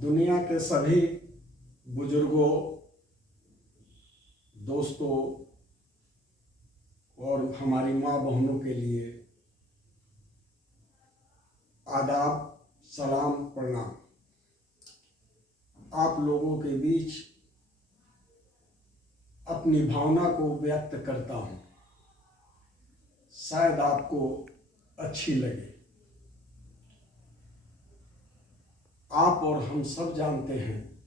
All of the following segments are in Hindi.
दुनिया के सभी बुजुर्गों, दोस्तों और हमारी माँ बहनों के लिए आदाब, सलाम, प्रणाम। आप लोगों के बीच अपनी भावना को व्यक्त करता हूँ, शायद आपको अच्छी लगे। आप और हम सब जानते हैं,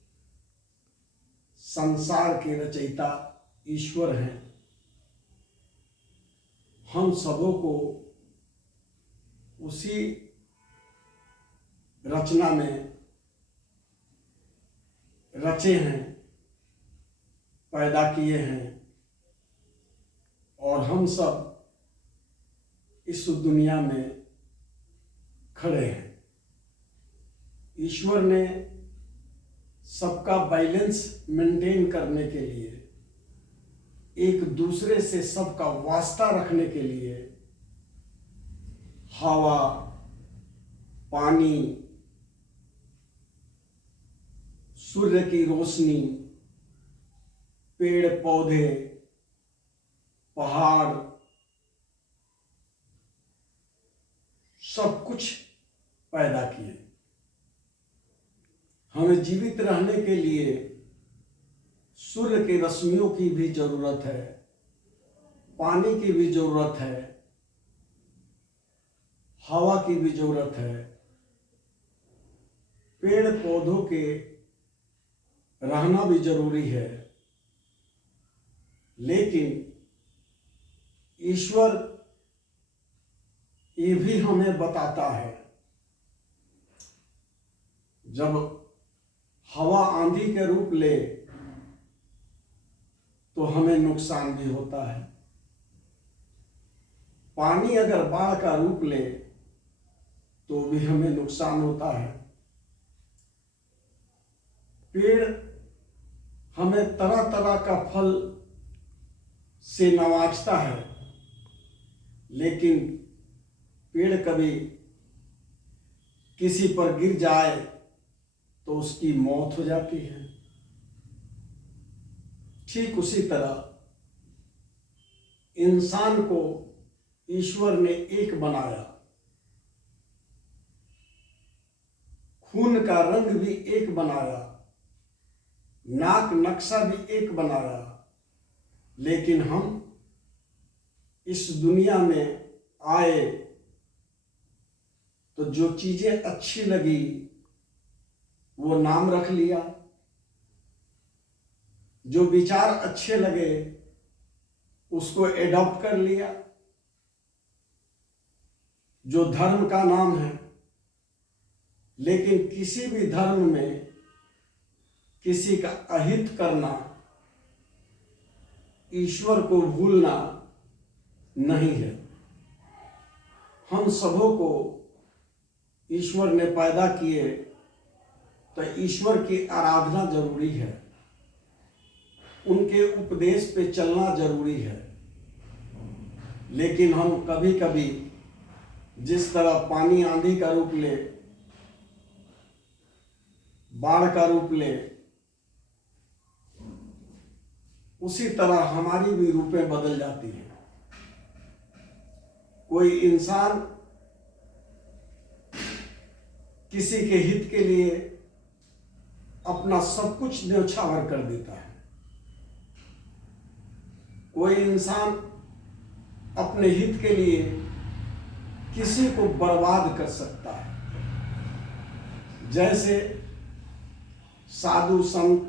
संसार के रचयिता ईश्वर हैं। हम सबों को उसी रचना में रचे हैं, पैदा किए हैं और हम सब इस दुनिया में खड़े हैं। ईश्वर ने सबका बैलेंस मेंटेन करने के लिए, एक दूसरे से सबका वास्ता रखने के लिए हवा, पानी, सूर्य की रोशनी, पेड़ पौधे, पहाड़, सब कुछ पैदा किए। हमें जीवित रहने के लिए सूर्य की रश्मियों की भी जरूरत है, पानी की भी जरूरत है, हवा की भी जरूरत है, पेड़ पौधों के रहना भी जरूरी है। लेकिन ईश्वर ये भी हमें बताता है, जब हवा आंधी के रूप ले तो हमें नुकसान भी होता है। पानी अगर बाढ़ का रूप ले तो भी हमें नुकसान होता है। पेड़ हमें तरह तरह का फल से नवाजता है, लेकिन पेड़ कभी किसी पर गिर जाए तो उसकी मौत हो जाती है। ठीक उसी तरह इंसान को ईश्वर ने एक बनाया, खून का रंग भी एक बनाया, नाक नक्शा भी एक बनाया, लेकिन हम इस दुनिया में आए तो जो चीजें अच्छी लगी वो नाम रख लिया, जो विचार अच्छे लगे उसको एडॉप्ट कर लिया, जो धर्म का नाम है। लेकिन किसी भी धर्म में किसी का अहित करना, ईश्वर को भूलना नहीं है। हम सबों को ईश्वर ने पैदा किए तो ईश्वर की आराधना जरूरी है, उनके उपदेश पे चलना जरूरी है। लेकिन हम कभी कभी जिस तरह पानी आंधी का रूप ले, बाढ़ का रूप ले, उसी तरह हमारी भी रूपें बदल जाती हैं। कोई इंसान किसी के हित के लिए अपना सब कुछ न्यौछावर कर देता है। कोई इंसान अपने हित के लिए किसी को बर्बाद कर सकता है। जैसे साधु संत,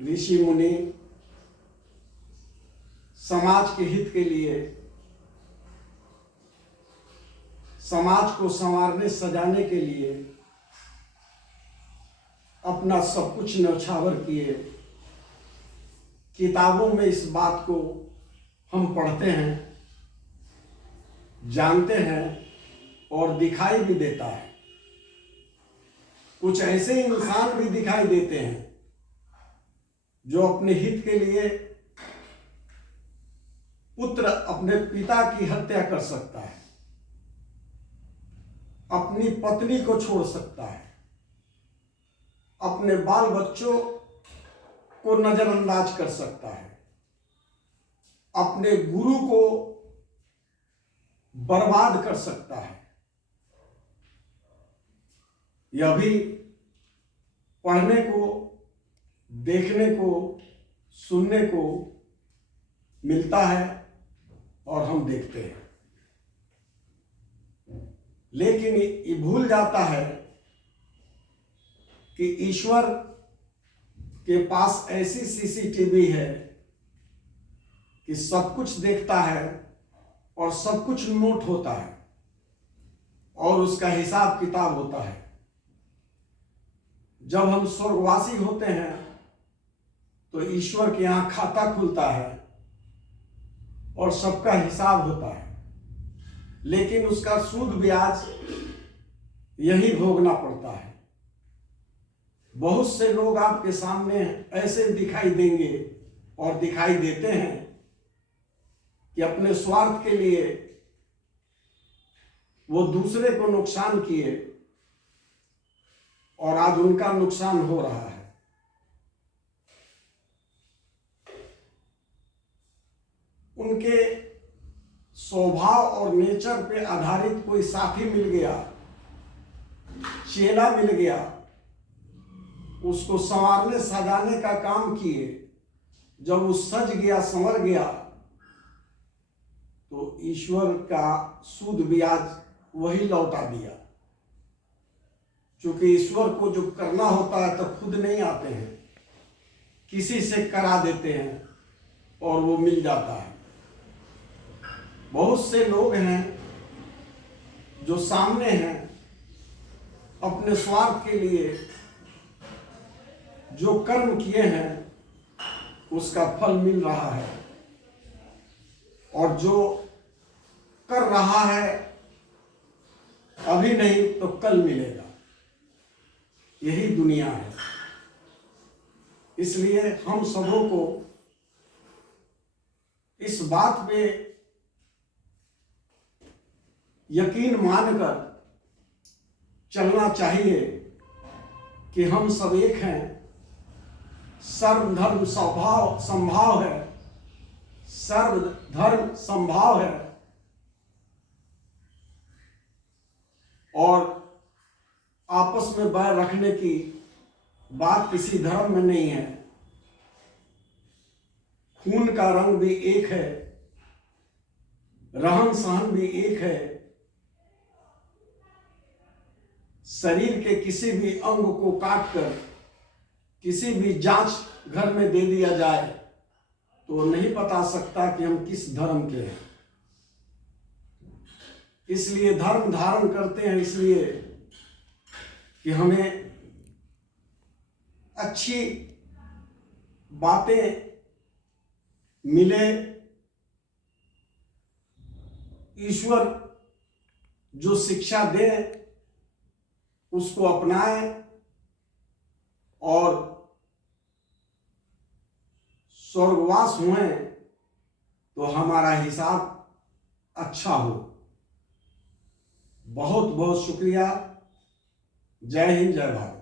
ऋषि मुनि समाज के हित के लिए, समाज को संवारने सजाने के लिए अपना सब कुछ न्यौछावर किए। किताबों में इस बात को हम पढ़ते हैं, जानते हैं और दिखाई भी देता है। कुछ ऐसे इंसान भी दिखाई देते हैं जो अपने हित के लिए पुत्र अपने पिता की हत्या कर सकता है, अपनी पत्नी को छोड़ सकता है, अपने बाल बच्चों को नजरअंदाज कर सकता है, अपने गुरु को बर्बाद कर सकता है। यह भी पढ़ने को, देखने को, सुनने को मिलता है और हम देखते हैं, लेकिन ये भूल जाता है कि ईश्वर के पास ऐसी सीसीटीवी है कि सब कुछ देखता है और सब कुछ नोट होता है और उसका हिसाब किताब होता है। जब हम स्वर्गवासी होते हैं तो ईश्वर के यहाँ खाता खुलता है और सबका हिसाब होता है, लेकिन उसका सूद ब्याज यही भोगना पड़ता है। बहुत से लोग आपके सामने ऐसे दिखाई देंगे और दिखाई देते हैं कि अपने स्वार्थ के लिए वो दूसरे को नुकसान किए और आज उनका नुकसान हो रहा है। उनके स्वभाव और नेचर पे आधारित कोई साथी मिल गया, चेला मिल गया, उसको संवारने सजाने का काम किए। जब वो सज गया, संवर गया, तो ईश्वर का सूद ब्याज वही लौटा दिया। क्योंकि ईश्वर को जो करना होता है तो खुद नहीं आते हैं, किसी से करा देते हैं और वो मिल जाता है। बहुत से लोग हैं जो सामने हैं, अपने स्वार्थ के लिए जो कर्म किए हैं उसका फल मिल रहा है, और जो कर रहा है अभी नहीं तो कल मिलेगा। यही दुनिया है। इसलिए हम सबों को इस बात पे यकीन मानकर चलना चाहिए कि हम सब एक हैं, सर्वधर्म संभाव है, सर्वधर्म संभाव है, और आपस में बैर रखने की बात किसी धर्म में नहीं है। खून का रंग भी एक है, रहन सहन भी एक है। शरीर के किसी भी अंग को काटकर किसी भी जांच घर में दे दिया जाए तो नहीं पता सकता कि हम किस धर्म के हैं। इसलिए धर्म धारण करते हैं, इसलिए कि हमें अच्छी बातें मिले, ईश्वर जो शिक्षा दे उसको अपनाएं और स्वर्गवास हुए तो हमारा हिसाब अच्छा हो। बहुत बहुत शुक्रिया। जय हिंद, जय भारत।